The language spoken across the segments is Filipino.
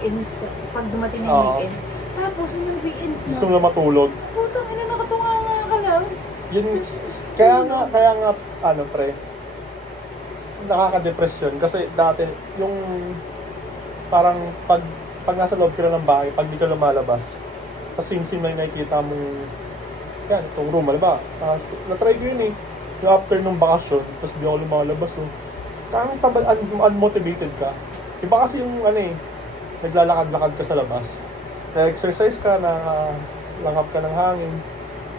weekends, pag dumating na yung Oo. weekends. Tapos, yung weekends na, Gusto mo na matulog. putang ina, nakatunga nga ka lang. Yun, kaya nga, ano pre, nakaka-depression kasi dati, yung parang pag nasa loob ka na ng bahay, pag di ka lumalabas, tapos sim-sim na yung nakikita mo yan, itong room, ano ba? Na-try ko yun eh, yung after nung bakasyon, tapos di ako lumalabas oh. Parang unmotivated ka. Iba kasi yung ano eh, naglalakad-lakad ka sa labas. Na-exercise ka, langhap ka ng hangin,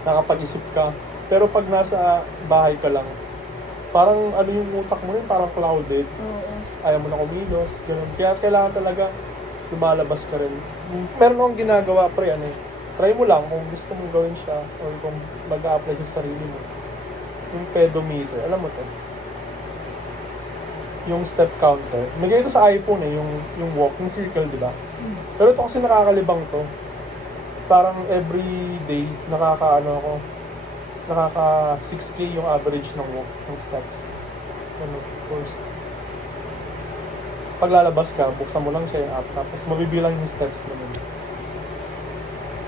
nakapag-isip ka. Pero pag nasa bahay ka lang, parang ano yung utak mo yun, parang clouded. Oo. Ayaw mo na kumilos, ganun. Kaya kailangan talaga lumalabas ka rin. Meron akong ginagawa, pre, ano eh. Try mo lang kung gusto mong gawin siya or kung mag-a-apply sa sarili mo. Yung pedometer, alam mo to? Yung step counter. May ganito sa iPhone eh, yung walk, yung circle, di ba? Pero ito kasi nakakalibang to. Parang every day, nakaka 6K yung average ng walk, ng steps. Ano, of course. Pag lalabas ka, buksan mo lang siya yung app, tapos mabibilang yung steps naman.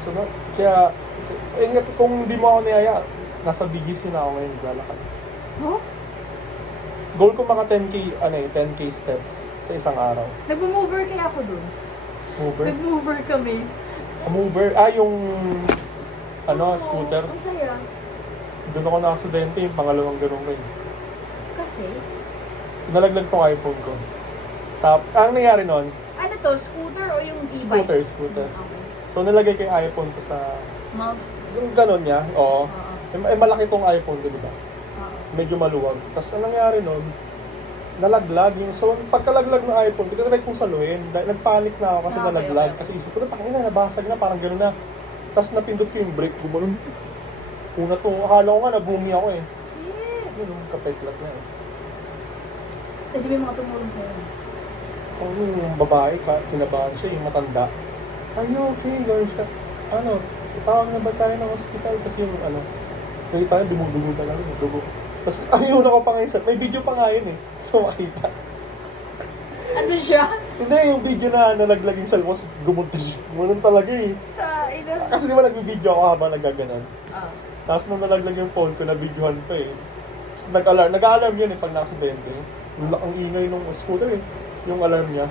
So, kaya, kung hindi mo ako niyaya, nasa BGC na ako ngayon, naglalakad. Huh? Goal ko maka 10K steps sa isang araw. Nag-mover kaya ako dun. Mover? Nag-mover kami. Mover? Yung, scooter. Ang saya. Doon ako na-aksidente, yung pangalawang ganun rin. Kasi, Nalaglag tong iPhone ko. Ang nangyari nun, ano to, scooter o yung e-bike? scooter. Okay. So, nilagay ko yung iPhone ko sa, Mount. yung ganun niya, oo. Malaki tong iPhone ko, di ba? Oo. Medyo maluwag. Tapos, ang nangyari nun, nalaglag yung, so, pagkalaglag ng iPhone, hindi ko try kong saluhin. Dahil nagpanic na ako kasi Okay, nalaglag. okay. Kasi isip ko, tangina, nabasag na, parang gano'n na. Tapos, napindot ko yung brake, gumanon. Una to, akala ko nga, nabumi ako eh. Shit! Ganun, kapeklat na eh. Hindi may mga tumulong sa'yo. Kung yung babae, kinabahan siya, yung matanda. Are you okay? Gawin siya. Ano, tatawag na ba tayo ng hospital? Kasi yung hindi tayo, dumudugo talaga, dugo. Tapos, ayun ako pa ngayon, may video pa nga yun eh. So, makita. Andun siya? Hindi, yung video na nalaglag yung salmos, gumunti siya. Gumanon talaga eh. Ina. Kasi di ba nagbibideo ako habang nagaganon? Ah. Tapos nung nalaglag yung phone ko, na-videohan pa eh. Tapos nag-alarm yun eh, pag nakasidente. Ang ingay nung scooter eh. Yung alarm niya.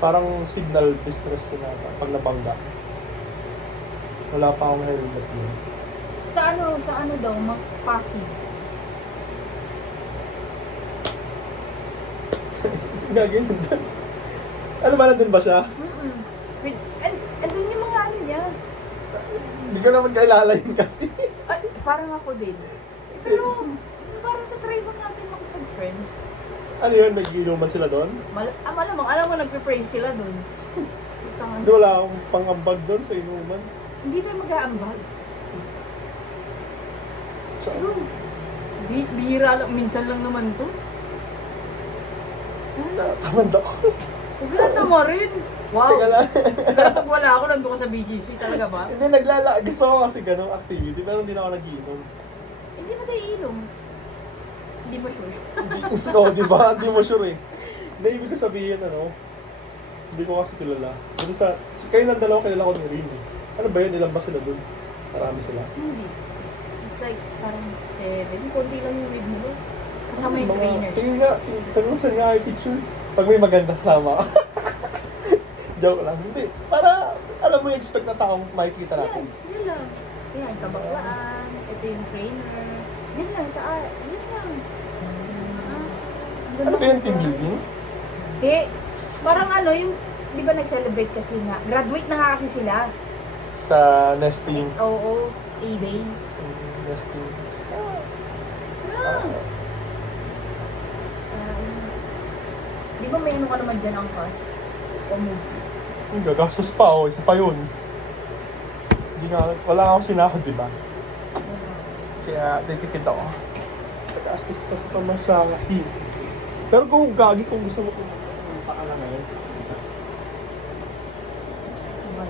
Parang signal distress yun ata, pag nabangga. Wala pa akong helmet yun. Sa ano daw, mag-passive. Gagawin doon. Ano ba, nandun ba siya? Andun yung mga ano niya. Hindi ko naman kailala yun kasi. Ay, parang ako din. Pero, parang tatry ba natin makipag-friends? Ano yun, nag-inuman sila doon? Malamang, alam mo, nagpe-pray sila dun. Hindi, wala akong pangambag doon sa inuman. Hindi tayo mag-aambag. So, Siguro, bihira lang, minsan lang naman to. tamad ako. Huwag na tama rin. Wow. Teka lang. Pero pag wala ako, nandun ko sa BGC, talaga ba? Hindi, gusto ko kasi ganong activity, pero hindi na ako nag-iinom. Hindi mo tayo ilong. Hindi mo sure. Oo, di ba? Hindi mo sure eh. Hindi, ibig ko sabihin, hindi ko kasi kilala. Doon kayo lang dalawa, kilala ko ni Rin eh. Ano ba yun? Ilan ba sila doon? Marami sila. Hindi. It's like, parang 7. Kunti lang yung weed mo. Kasama yung Mga- trainer. Tingin nga, saan nga ay picture? Pag may maganda kasama ka. Joke lang. Hindi. Para, alam mo yung expect na taong makikita Yan, natin. sila lang. Yan, kabaklaan. Ito yung trainer. Yan lang, yan lang. Ano ba yung team building? Eh, parang yung, di ba nag-celebrate kasi nga, graduate na nga kasi sila. Sa nesting. Oo, eBay. Nesting. Di ba may ano ka naman dyan ang pass? O move? Gagastos pa isa pa yun. Wala akong sinakot, di ba? Kaya, nagtitid ako. Pag-astos pa sa pamasahe. Pero kung gagi, kung gusto mo pumunta ka na ngayon.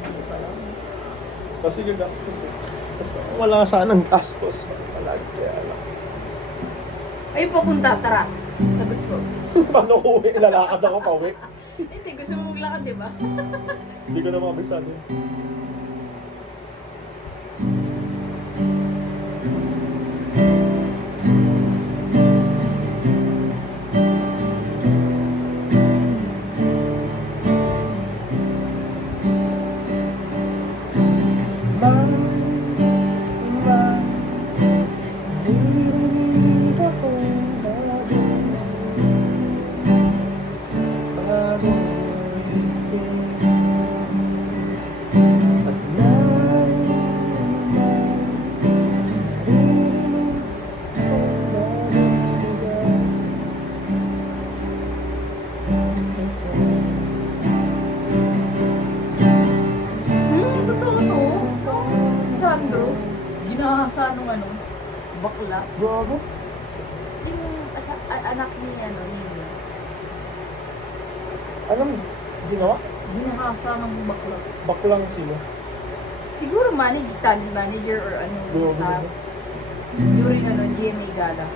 Hindi pa lang. Kasi gagastos eh. Kasi wala sanang gastos. Palagi kaya lang. Ayun, papunta, tara. Sagot ko. Paano uwi? Lalakad ako pa uwi. Hindi, gusto mo maglakad, di ba? Hindi ko na makabisado. Totoo to. Sandro, ginahasa nung ano, bakla. Gago. Yung anak ni ano, niya. Anong ginawa? Ginahasa ng bakla. Baklang sila. Siguro talent manager or ano, Grabe staff. naman. During ano, GMA Gala.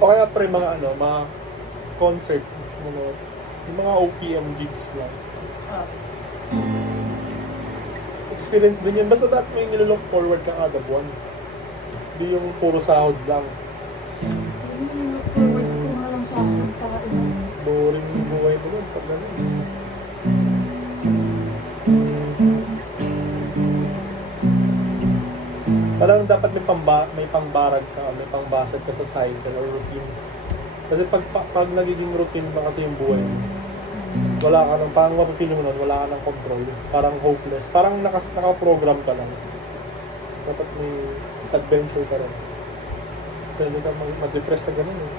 O kaya pre mga ano, mga concert, yung mga OPM gigs lang. Oh. Experience din yun. Basta dapat may nilolook forward ka kada buwan. Hindi yung puro sahod lang. Forward ko nga lang sa akin. Boring yung buhay mo nun pag gano'n. Parang dapat may pangbarag ka, may pangbasag ka sa cycle or routine. Kasi pag nagiging routine ba kasi yung buhay mo, wala ka nang, parang mapipili mo nun, wala ka ng control. Parang hopeless. Parang naka-program ka lang. Dapat may adventure ka rin. Kaya hindi ka mag-depress na gano'n eh.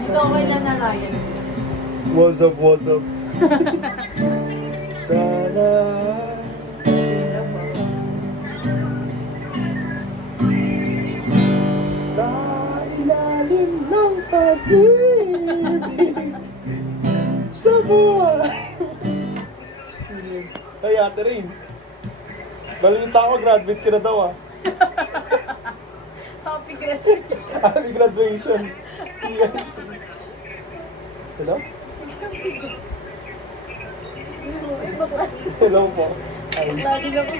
Dito okay na nalayan. What's up, what's up? Sana sa ilalim ng pag-ibig sa buhay. Ay, Ate Rain. Balita ko, graduate ka na daw ah. Happy graduation. Happy graduation. Yes. Hello? Ay, bakla. Hello po. Ay, Lagi lang ko.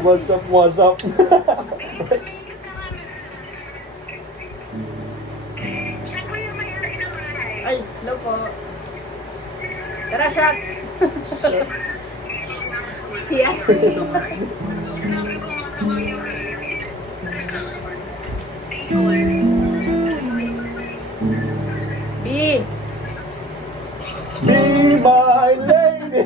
what's up, what's up? Ay, hello po. Tara, shot! Siya. B! Be my lady!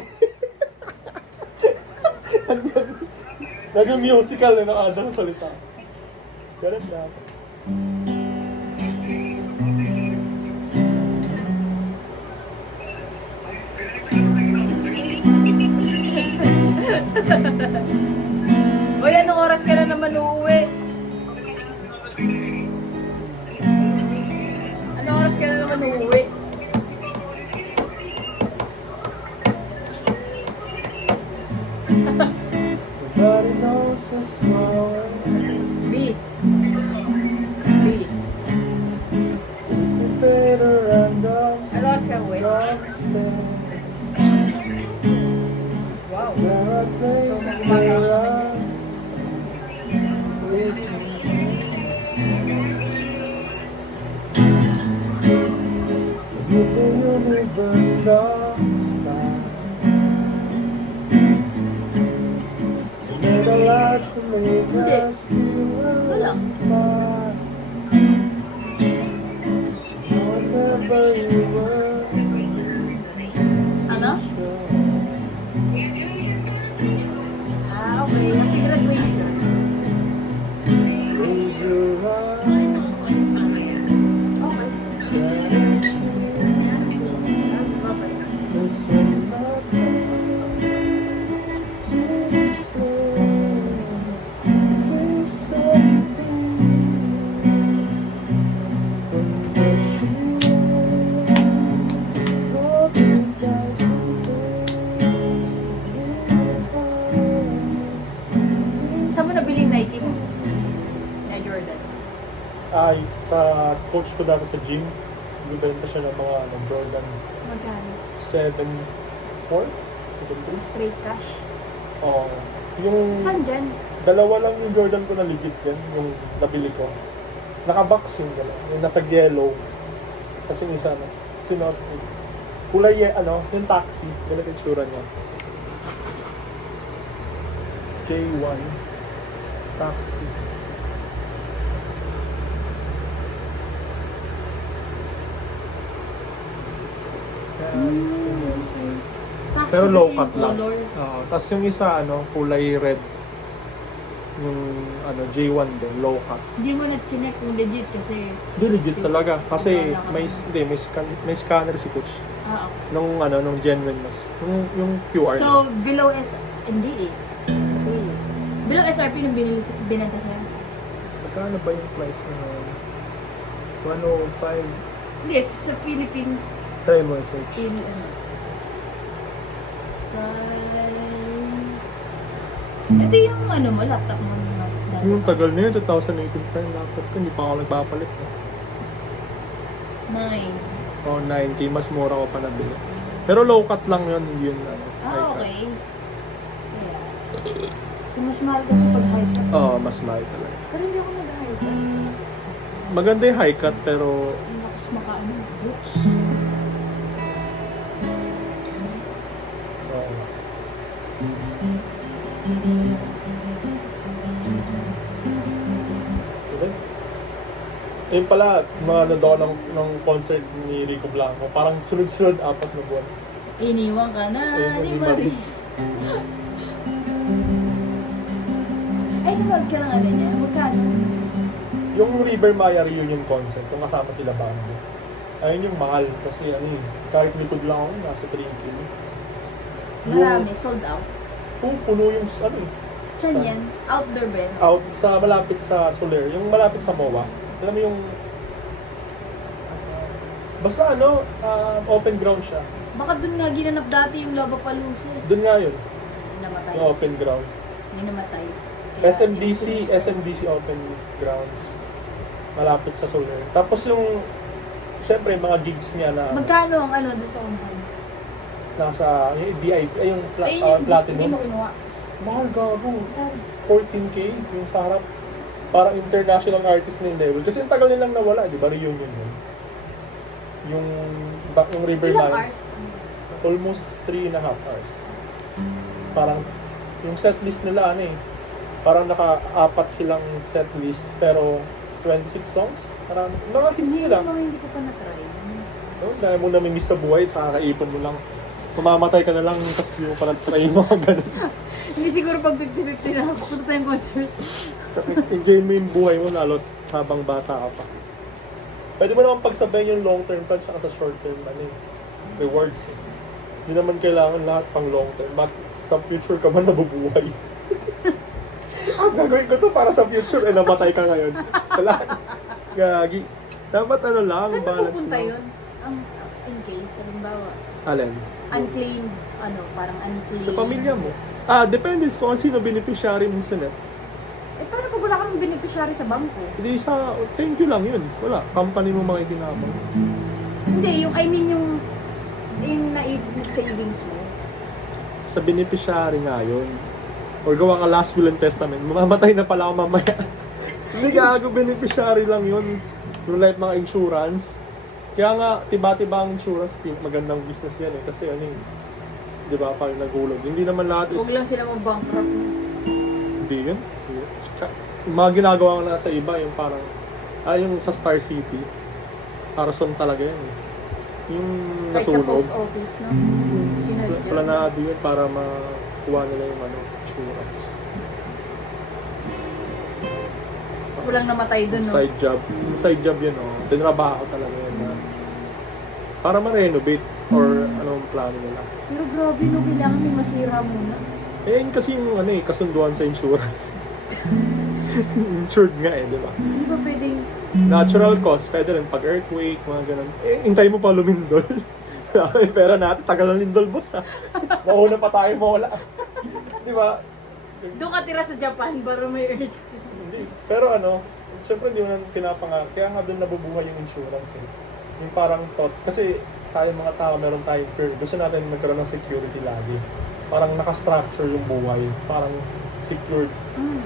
Nag-musical na ng adang salita. Ganun na. Uy, anong oras ka na naman uuwi? Anong oras ka na naman uuwi? Nobody knows the small B. B. Invader randoms. Ano siya, wait? Wow. There are places where I with the universe comes by to make the lights to make us feel Wala. alive. Whenever you were Ano? sure. Ah, okay. Happy graduation. Close your eyes, Okay. try to see. Bye-bye. Cause when my time seems clear, we set free. When the shield broken down some things in my heart. Saan mo nabili yung Nike mo? Na Jordan. Ay, sa coach ko dati sa gym, nagbibenta siya ng mga Jordan Magkano? 7.4? 7.3? Straight cash. Oo. Yung Saan dyan? dalawa lang yung Jordan ko na legit yan, yung nabili ko. Naka-boxing gano'n. Yung nasa yellow. Kasi yung isa, sinuot ko. Kulay, yung taxi. Ganun yung tsura niya. J1. Taxi. Pero low cut lang. Oo. Tapos yung isa, kulay red. Yung, J1 din, low cut. Hindi mo na-chinek kung legit kasi... Hindi legit talaga. Kasi may scanner si coach. Ah, okay. Nung genuine mas. Yung QR. So, below S... Hindi eh. Kasi... Below SRP nung binenta siya. Magkano ba yung price na 105? Hindi, sa Philippine... Try mo search. Price... Ito yung mo, laptop mo. Yung tagal na yun, 2018 pa yung laptop ko. Hindi pa ako nagpapalit. 9. Oh, 9K. Mas mura ko pa nabili. Pero low cut lang yun. Yun high cut. Okay. Yeah. So, mas mahal kasi pag high cut. Oo, mas mahal talaga. Pero hindi ako nag-high cut. Maganda yung high cut, pero Mas makaano. Boots. Oo. Okay. Ayun pala, mga nado ng concert ni Rico Blanco. Parang sunod-sunod 4 na buwan. Iniwan ka na Ayun, ni ni Maris. Ay, nanood ka ng niya? Magkano? Yung River Maya reunion concert, yung kasama sila bando. Ayun yung mahal kasi kahit likod lang ako, nasa 3K. Marami, sold out. Puno yung Saan yan? Outdoor ba yan? out sa malapit sa Soler, yung malapit sa MOA. Alam mo yung basta open ground siya. Baka dun nga ginanap dati yung Lollapalooza. Doon nga yun, Namatay. yung open ground. May namatay. SMDC Open Grounds. Malapit sa Soler. Tapos yung syempre mga gigs niya na Magkano ang doon sa unahan? nasa yung VIP, ay yung Ayun yung hindi platinum. mo kinuha. Mahal gago. 14K yung sa harap. Parang international artist na yung level. Kasi yung tagal nilang nawala, di ba? Reunion yun. Yung River Ilang Maya. hours? Almost 3.5 hours. Parang yung setlist nila parang naka-4 silang setlist pero 26 songs. Parang mga hits Hindi, nila. hindi ko pa na-try. Dahil mo namimiss sa buhay, sa kakaipon mo lang. Mamamatay ka na lang kasi hindi mo pa na-try mga ganun. Hindi siguro pag 50-50 na pupunta tayong concert. Enjoy mo yung buhay mo lalo habang bata ka pa. Pwede mo naman pagsabayin yung long-term plan saka sa short-term rewards. Hindi naman kailangan lahat pang long-term. Sa future ka ba nabubuhay? Gagawin ko to para sa future, namatay ka ngayon. Wala. Gagi. Dapat lang, Saan balance napupunta lang. yun? In case, halimbawa, Alin? unclaimed ano, parang unclean. Sa pamilya mo. Depende kung sino beneficiary mo sila. Eh, paano pag wala kang beneficiary sa bangko? Hindi thank you lang yun. Wala, company mo makikinabang. Hindi, yung savings mo. Sa beneficiary nga yun. Or gawa ka last will and testament, mamamatay na pala ako mamaya. Hindi gago, beneficiary lang yun. Yung life mga insurance. Kaya nga, tiba-tiba ang insurance, magandang business yan eh. Kasi ano di ba, pag nagulog. Hindi naman lahat is... Huwag lang sila mag-bankrupt. Hindi yun. Yung mga ginagawa ko na sa iba, yung parang, yung sa Star City, Arson talaga yan eh. Yung Kahit sa nasunog. post office, no? Sinadya. Planado yun para makuha nila yung insurance. Walang namatay dun, no? Inside job yun, tinrabaho talaga yun na para ma-renovate or anong plano nila. Pero grabe, no? Kailangan may masira muna. Yun kasi yung kasunduan sa insurance. Insured nga di ba? Hindi ba pwedeng... Natural cost, pwede rin pag earthquake, mga ganun. Hintay mo pa lumindol. Pera natin, tagal ng lindol, boss Mauna pa tayo mawala. Di ba? Doon ka tira sa Japan para may earth. Hindi. Pero siyempre hindi mo na pinapangarap. Kaya nga doon nabubuhay yung insurance eh. Yung parang thought. Kasi tayo mga tao, meron tayong fear. Gusto natin magkaroon ng security lagi. Parang nakastructure yung buhay. Parang secured.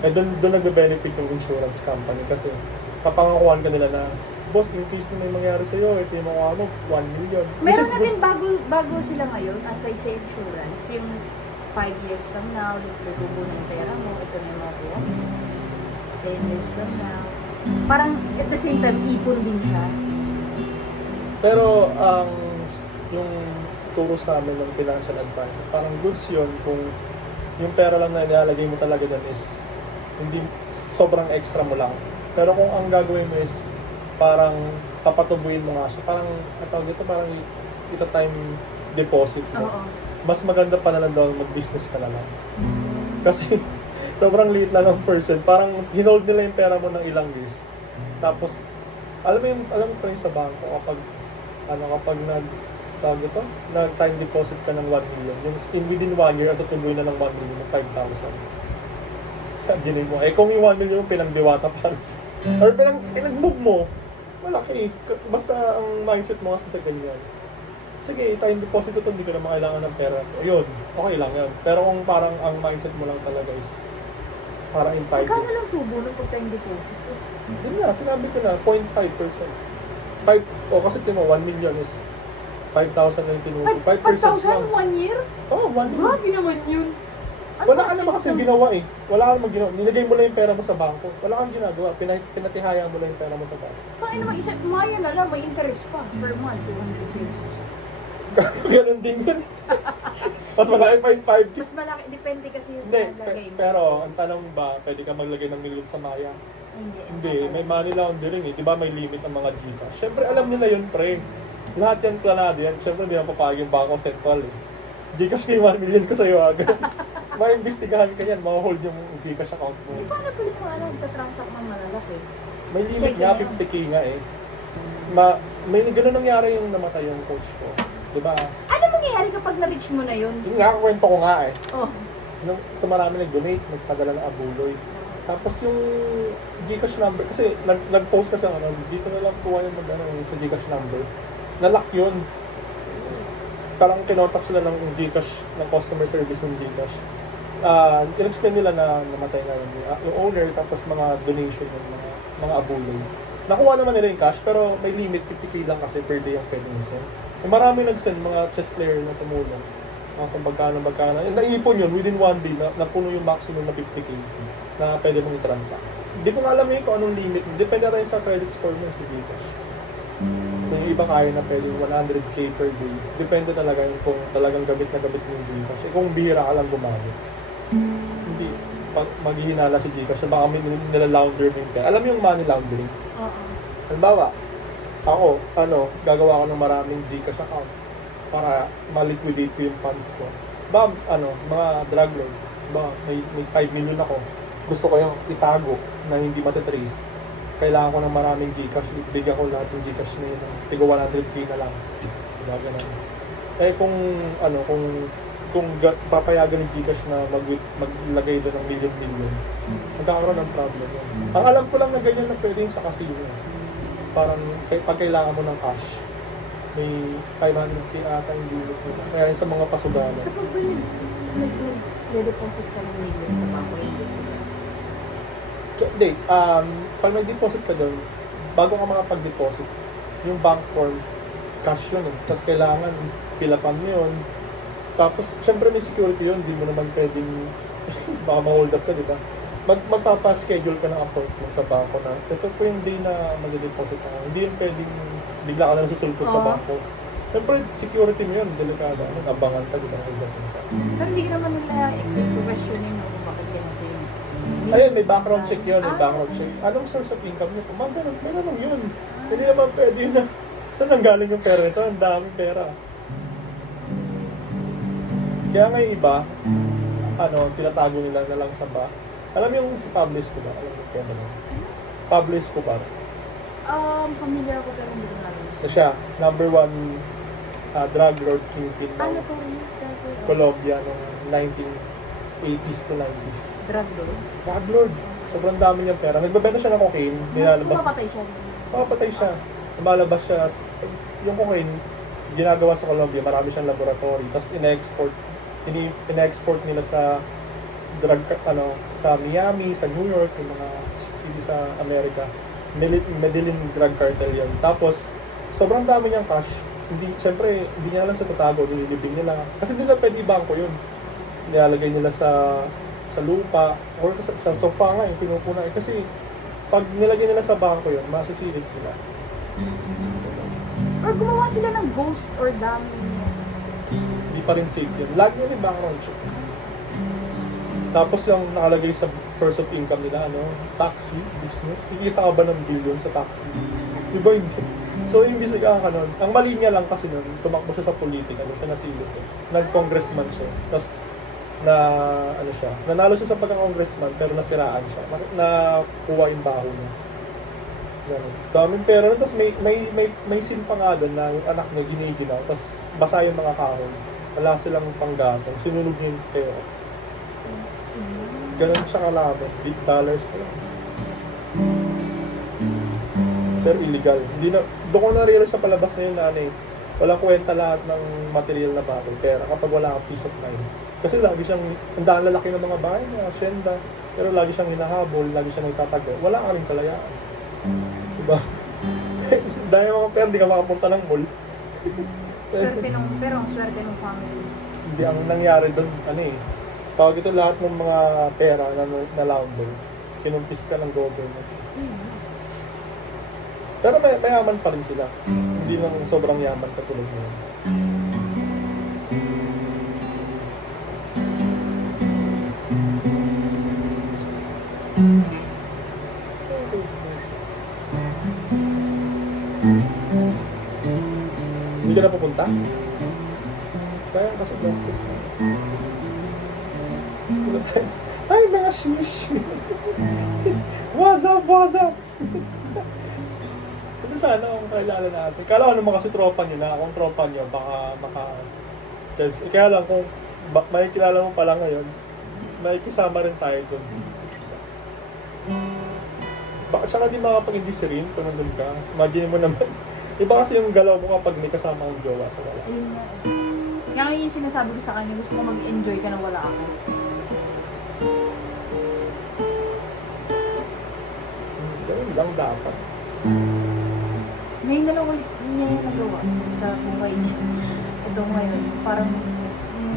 Eh doon nagbe-benefit yung insurance company. Kasi kapangakuhan ka nila na, boss, in case na may mangyari sa'yo, ito yung makuha mo, 1 million. Meron na din bago sila ngayon, aside sa insurance, yung 5 years from now, lugo na yung pera mo, ito na yung makuha mo. 10 years from now. Parang at the same time, ipon din siya. Pero yung turo sa amin ng financial advisor, parang goods yun kung yung pera lang na nilalagay mo talaga doon is hindi sobrang extra mo lang. Pero kung ang gagawin mo is parang papatubuin mo nga siya, parang parang ita-time deposit mo. Oo. Mas maganda pa na lang daw mag-business ka na lang. Kasi sobrang liit lang ng percent. Parang hinold nila yung pera mo ng ilang years. Tapos, alam mo pa yung sa bangko kapag nag-time deposit ka ng 1 million. Yung within 1 year, tutuloy na ng 1 million ng 5,000. Sabi mo, kung yung 1 million pinagdiwata para sa... Or pinag-move mo, malaki. Basta ang mindset mo kasi sa ganyan. Sige, time deposit ito, hindi ka na makailangan ng pera. Ayun, okay lang yan. Pero kung parang ang mindset mo lang talaga is para in 5 Magkano years. lang tubo ng pag-time deposit? Yun nga, sinabi ko na, 0.5%. Kasi timo, 1 million is 5,000 lang tinubo. 5% 5,000 lang. 1 year? Oo, 1 million. Grabe naman yun. Wala ka naman kasi ginawa eh. Wala ka naman ginawa. Nilagay mo lang yung pera mo sa bangko. Wala kang ginagawa. Pinatihaya mo lang yung pera mo sa bangko. Kaya naman, maya na lang, may interest pa per month, 200 pesos. Ganun din yun. Mas malaki pa yung 5K. Mas malaki, depende kasi yung Hindi, sa lagay mo. pero ang tanong ba, pwede ka maglagay ng million sa Maya? Hindi, may Hindi. money laundering eh. Di ba may limit ang mga Gcash? Siyempre alam nila yun, pre. Lahat yan planado yan. Siyempre hindi na papayag yung Bangko Sentral eh. Gcash kayo 1 million ko sa'yo agad. Maimbestigahan ka yan, ma-hold yung Gcash account mo. Di ba na pala yung nagtatransact ng malalaki? May limit Check nga, na yan. 50k nga eh. May ganun nangyari yung namatay yung coach ko. Di ba? Ano mangyayari kapag na-reach mo na yun? Yung nga, kwento ko nga eh. Oh, Sa marami nag-donate, nagpadala ng abuloy. Tapos yung Gcash number, kasi nag-post kasi dito na lang kuha yung sa Gcash number. Nalock yun. Parang kinontak sila ng Gcash, ng customer service ng Gcash. In-explain nila na namatay nga yung owner, tapos mga donation ng mga abuloy. Nakuha naman nila yung cash, pero may limit, 50k lang kasi per day ang pwede send. Marami nag-send, mga chess player na tumulong. Kung magkano. Naipon yun, within 1 day, napuno yung maximum na 50k na pwede mong i-transact. Hindi ko nga alam kung anong limit. Depende rin sa credit score mo sa Gcash. Kung yung iba kaya na pwede 100k per day. Depende talaga yung kung talagang gamit na gamit mo yung Gcash. Kung bihira ka lang gumamit. Hindi. Maghihinala si Gcash. Baka nila-launder mo yung pera. Alam mo yung money laundering? oo. Halimbawa, ako, gagawa ko ng maraming Gcash account para ma-liquidate ko yung funds ko. Mga drug lord, may 5 million ako. Gusto ko yung itago na hindi matatrace. Kailangan ko ng maraming Gcash. Bigyan ko lahat yung Gcash na yun. Tigo 100k na lang. Diba, ganun. Kung papayagan ng Gcash na maglagay doon ng milyon-milyon, magkakaroon ng problem yun. Ang alam ko lang na ganyan na pwedeng sa casino. Parang pag kailangan mo ng cash, may 500k ata yung limit nila. Kaya yung sa mga pasugalan. Kapag ba nag-deposit ka ng million sa bangko, invest na ba? Hindi, pag nag-deposit ka doon, bago ka makapag-deposit, yung bank form, cash yun eh. Tapos kailangan, pilapan mo yun. Tapos, syempre may security yun, hindi mo naman pwedeng, baka ma-hold up ka, di ba? Magpapa-schedule ka ng appointment sa banko na, ito po yung day na mag-deposit ka. Hindi yun pwedeng, bigla ka na nasusulpot sa Oo. banko. Syempre, security mo yun, delikado. Abangan ka, di ba? Hold up ka. Pero hindi naman nila i-questionin mo kung bakit ganito yun. Ayun, may background check yun, may background check. Anong source of income niyo? Ma'am, may ganun yun. Hindi naman pwede yun na, saan nanggaling yung pera nito? Ang daming pera. Kaya nga yung iba, tinatago nila na lang sa ba. Alam mo yung si Pablo Escobar? Alam mo kaya naman? Pablo Escobar. Familiar ako pero hindi ko namin. So siya, number one drug lord kingpin ng Notorious dati. Colombia noong 1980s to 90s. Drug lord. Drug lord. Sobrang dami niyang pera. Nagbebenta siya ng cocaine. Nilalabas. Mapatay siya. Papatay siya. Lumalabas siya. Yung cocaine, ginagawa sa Colombia, marami siyang laboratory. Tapos ina-export nila sa sa Miami, sa New York, yung mga city sa Amerika. Madilim drug cartel yun. Tapos, sobrang dami niyang cash. Siyempre, hindi niya alam sa tatago, nililibing nila. Kasi hindi nila pwede ibangko yun. Nilalagay nila sa lupa, or sa sofa nga yung pinupuna. Kasi, pag nilagay nila sa bangko yun, masisilid sila. Or gumawa sila ng ghost or dummy. Hindi pa rin safe yun. Lagi yun yung background check. Tapos yung nakalagay sa source of income nila, taxi, business. Kikita ka ba ng billion sa taxi? Di ba hindi? So, imbis ka nun. Ang mali niya lang kasi nun, tumakbo siya sa politika, siya nasilip eh. Nag-congressman siya. Tapos, nanalo siya sa pagka-congressman, pero nasiraan siya. Nakuha yung baho niya. Ganun. Daming pera nun, tapos may scene pa nga doon na yung anak niya giniginaw, tapos basa yung mga kahon. Wala silang panggatong, sinunog niya yung pera. Ganun siya kalabot, $8 pa lang. Pero illegal. Doon ko na-realize sa palabas na yun na walang kwenta lahat ng material na bagay, pera, kapag wala kang peace of mind. Kasi lagi siyang, ang daan lalaki ng mga bahay na asyenda, pero lagi siyang hinahabol, lagi siyang nagtatago. Wala ka rin kalayaan. Diba? Dahil mga pera, hindi ka makapunta ng mall. Pero ang swerte ng family. Hindi, ang nangyari doon, tawag ito lahat ng mga pera na launder, kinumpis ka ng government. Pero mayaman pa rin sila. Hindi lang sobrang yaman katulad nila. Hindi ka na pupunta? Sayang kasi gastos na. Ay, mga shish! What's up, what's up? Ito sana kung kailangan natin. Kala ko naman kasi tropa niyo na. Kung tropa niyo, baka chance. Kaya lang kung may kilala mo pala ngayon, may kisama rin tayo doon. Bakit siya di makapag-indis rin kung nandun ka? Imagine mo naman. Iba kasi yung galaw mo kapag may kasama kang jowa sa wala. Ayun nga. Kaya ngayon yung sinasabi ko sa kanya, gusto ko mag-enjoy ka na wala ako. Ganun lang dapat. Ngayon na lang ulit niya yung nagawa sa buhay niya. Ito ngayon, parang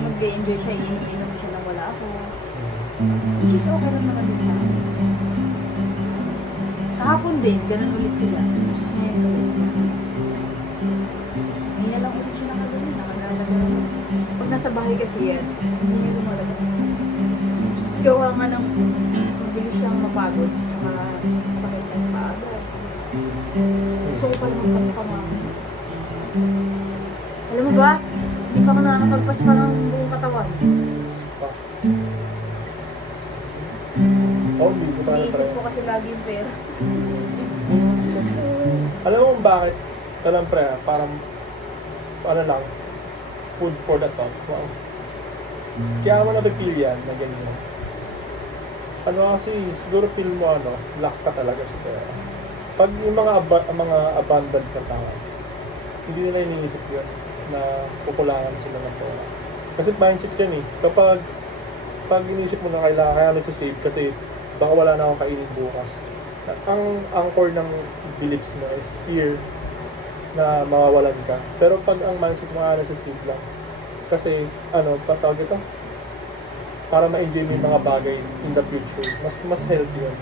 nag-enjoy siya, iinom siya na wala ako. Which is okay lang naman din sa akin. Kahapon din, ganun ulit sila. Tapos ngayon ulit. Ngayon na lang ulit siya nakagano, nakalala. Pag nasa bahay kasi yan, hindi niya lumalabas. Gawa nga ng mabilis siyang mapagod, tsaka sakit ng paaga. Gusto ko pala magpaspa nga. Alam mo ba, hindi pa ako nakakapagpaspa ng buong katawan. Hindi ko tayo Iniisip ko kasi lagi yung pera. Alam mo kung bakit? Parang, food for the thought. Wow. Kaya mo napipil yan na ganyan. Ano kasi, siguro feel mo luck ka talaga sa pera. Pag yung mga abundant na tao, hindi nila iniisip yun na kukulangan sila ng pera. Kasi mindset yan eh. Pag iniisip mo na kaya nagsasave kasi baka wala na akong kainin bukas. Ang anchor ng beliefs mo is fear na mawawalan ka. Pero pag ang mindset mo nagsasave lang, kasi patawag ito, para ma-enjoy mo yung mga bagay in the future, mas healthy yun.